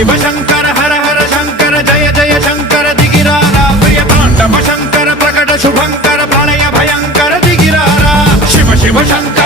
शिव शंकर हर हर शंकर जय जय शंकर दिगिरारा प्रिय तांडव शंकर प्रकट शुभंकर प्रलय भयंकर दिगिरारा शिव शिव शंकर